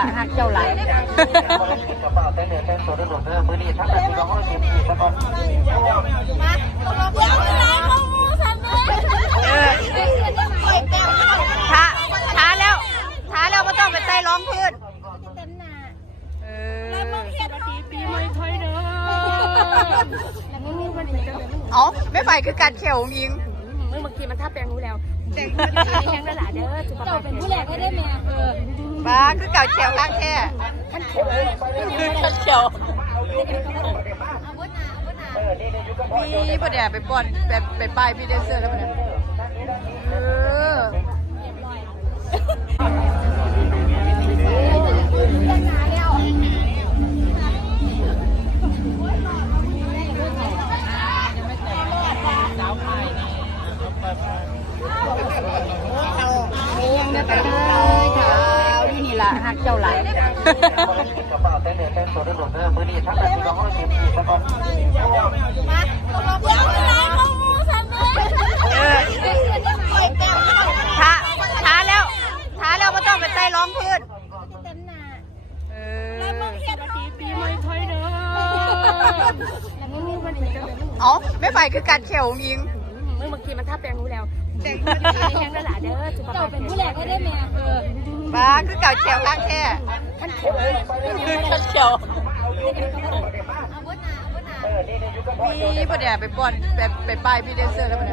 ละหักเจ้าหลายช้าแล้วก็ต้องไปใต้ร้องพื้นปีใหม่ไทยเด้ออ๋อไม่ไปคือการเขียวยิงเมื่อกี้มันท่าแปลงรู้แล้วแต่งแห้งได้หลายเด้อเจ้าเป็นผู้แหลกได้ไหมบ้าคือเก่าเขียวข้างแค่ท่านเขียวท่านเขียวมีประเดี๋ยวไปป้อนไปป้ายพี่เดนเซอร์แล้วมันนี่ละหักเจ้าหลายช้าแล้วก็ต้องไปใต้ร้องพื้นปีใหม่ไทยเด้ออ๋อไม่ไปคือการเขียวยิงเมื่อกี้มันท่าแปลงรู้แล้วแต่งแห้งได้หลายเด้อเจ้าเป็นผู้แหลกได้ไหมบ้าคือเก่าเขียวข้างแค่ท่านเขียวท่านเขียวมีประเดี๋ยวไปป้อนไปป้ายพี่เดนเซอร์แล้วมัน